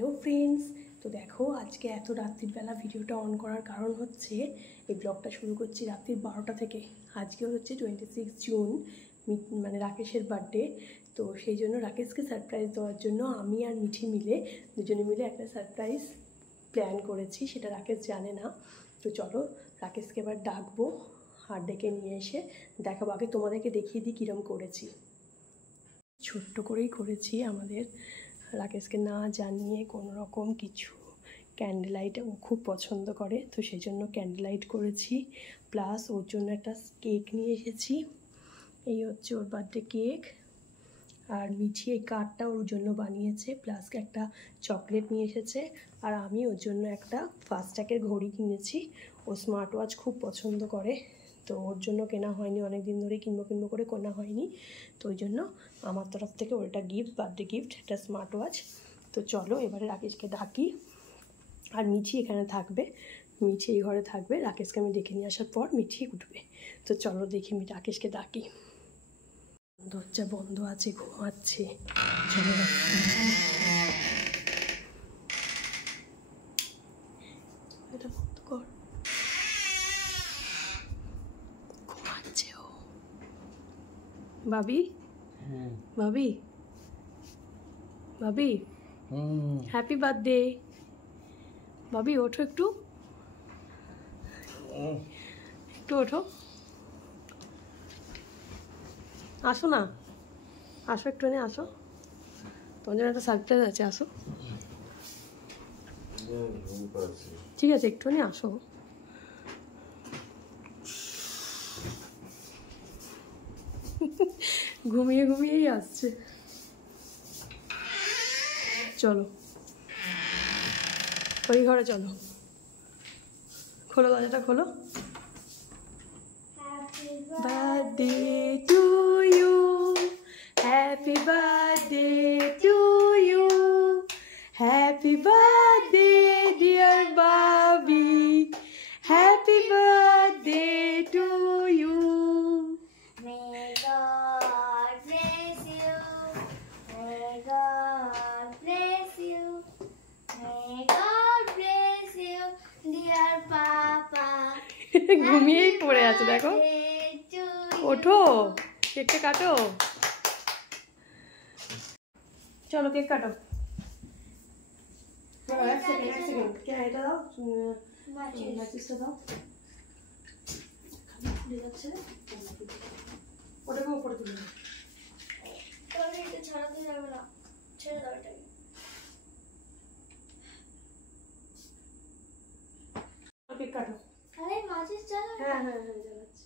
Hello friends, তো দেখো আজকে এত রাত্রিবেলা ভিডিওটা অন করার কারণ হচ্ছে এই ব্লগটা শুরু করছি রাত্রি 12টা থেকে। আজকে হচ্ছে 26 জুন, মানে রাকেশের বার্থডে। তো সেই জন্য রাকেশকে সারপ্রাইজ দেওয়ার জন্য আমি আর মিঠি মিলে দুজনে মিলে একটা সারপ্রাইজ প্ল্যান করেছি, সেটা রাকেশ জানে না। তো চলো রাকেশকে এবার ডাকবো আর ডেকে নিয়ে এসে দেখাবো। আগে তোমাদেরকে দেখিয়ে দিই কীরকম করেছি। ছোট্ট করেই করেছি, আমাদের রাকেশকে না জানিয়ে কোনো রকম কিছু। ক্যান্ডেল লাইট ও খুব পছন্দ করে, তো সেই জন্য ক্যান্ডেল লাইট করেছি, প্লাস ওর জন্য একটা কেক নিয়ে এসেছি। এই হচ্ছে ওর বার্থডে কেক। আর মিঠি এই কার্ডটা ওর জন্য বানিয়েছে, প্লাস একটা চকলেট নিয়ে এসেছে। আর আমি ওর জন্য একটা ফাস্ট্যাগের ঘড়ি কিনেছি, ও স্মার্ট ওয়াচ খুব পছন্দ করে, তো ওর জন্য কেনা হয়নি, অনেক দিন ধরে কিনবো করে কেনা হয়নি। তো ওই জন্য আমার তরফ থেকে ওটা গিফট, বার্থডে গিফট, একটা স্মার্ট ওয়াচ। তো চলো এবারে রাকেশকে ডাকি। আর মিঠি এখানে থাকবে, মিঠি এই ঘরে থাকবে। রাকেশকে আমি ডেকে নিয়ে আসার পর মিঠি উঠবে। তো চলো দেখি আমি রাকেশকে ডাকি। দরজা বন্ধ আছে, ঘুমাচ্ছে। চলো এটা বন্ধ কর, ঘুমাচ্ছে ও। ভাবি ভাবি ভাবি হ্যাপি বার্থডে। ভাবি ওঠো, একটু একটু ওঠো, আসো না, আসো একটুখানি আসো, তোমার জন্য একটা সারপ্রাইজ আছে, আসো। ঠিক আছে একটুখানি আসো। ঘুমিয়ে ঘুমিয়েই আসছে। চলো ওই ঘরে চলো, খোলো দরজাটা খোলো। Birthday to you, happy birthday to you, happy birthday dear Babi, happy birthday to you. May God bless you. May God bless you. May God bless you, dear Papa. ঘুমিয়েই পড়ে আছে দেখো। ওঠো, কেকটা কাটো, চলো কেক কাটো। এক সেকেন্ড এটা দাও, মাচিসটা দাও। খুলে যাচ্ছে, ওটাকে উপরে তুলে দাও। এটা ছাড়াতে যাবে না, ছেড়ে দাও এটাকে। কেক কাটো। আরে মাচিস চালা। হ্যাঁ জ্বালাচ্ছি।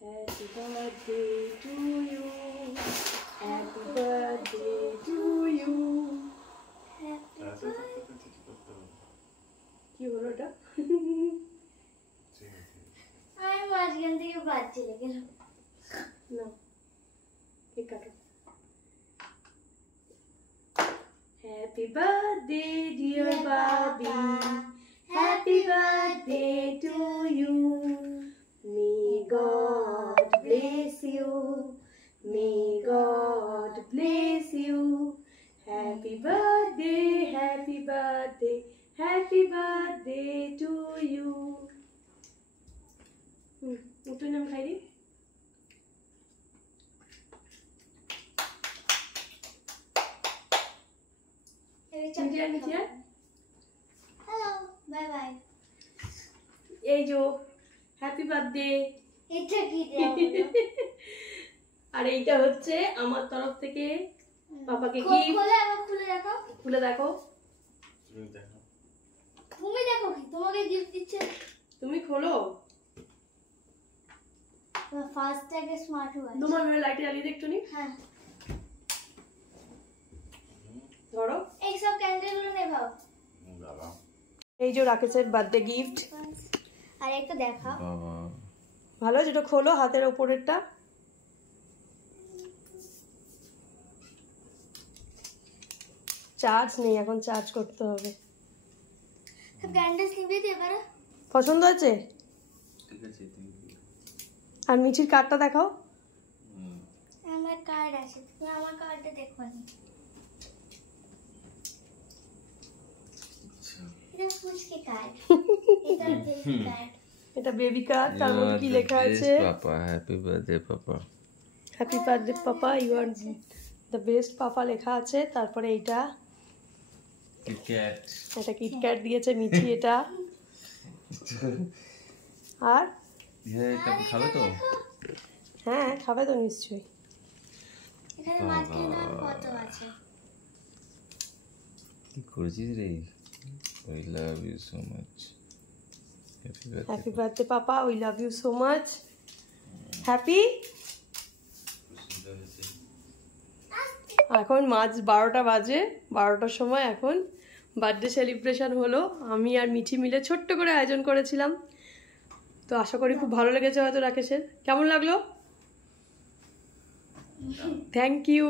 Happy birthday to you, happy birthday to you. কি হলো এটা? আমি মাঝখান থেকে বাচ্চা লেগে গেল। না কেক কাটো। Happy birthday dear Bobby, happy birthday to you. May God bless you, may God bless you. Happy birthday, happy birthday, happy birthday to you. উঠে নাম খাই রে। Hello, bye bye. এই যে হ্যাপি বার্থডে। এটা কি আর এইটা হচ্ছে আমার তরফ থেকে পাপাকে গিফট। খুলে আবার খুলে দেখো, খুলে দেখো। তুমি দেখো কি তোমাকে গিফট দিচ্ছে। তুমি খোলো। ফার্স্ট ট্যাগে স্মার্ট ওয়াচ। তোমার ঘরে লাইট জ্বালিয়ে দে একটুনি। হ্যাঁ ধরো, এই সব ক্যান্ডেলগুলো নেভাও। এই যে রাকেশের বার্থডে গিফট। আর একটা দেখা ভালো, যেটা খোলো হাতের উপরেরটা। চার্জ নেই এখন, চার্জ করতে হবে। সব ক্যান্ডেলস নিভিয়ে দিয়ে এবারে। পছন্দ আছে? ঠিক আছে। আর মিঠির কার্ডটা দেখাও। আমার কার্ড আছে, তুমি আমার কার্ডটা দেখো নি। এটা ফুচকে কার্ড, এটা বেবি কার্ড। এটা বেবি কার্ড, তার মধ্যে কি লেখা আছে? Papa happy birthday papa. Happy birthday papa, you are the best papa লেখা আছে। তারপরে এইটা কিটক্যাট। এটা কিটক্যাট দিয়েছে মিঠি এটা। আর এটা খাবে তো? হ্যাঁ খাবে তো নিশ্চয়ই। এখানে মাঝখানে তোমার ফটো আছে। কি করেছিস রে? I love you so much. Happy birthday papa, we love you so much. Happy. এখন 12টা বাজে, 12টার সময় এখন বার্থডে সেলিব্রেশন হলো। আমি আর মিঠি মিলে ছোট্ট করে আয়োজন করেছিলাম। তো আশা করি খুব ভালো লেগেছে হয়তো রাকেশের। কেমন লাগলো? Thank you.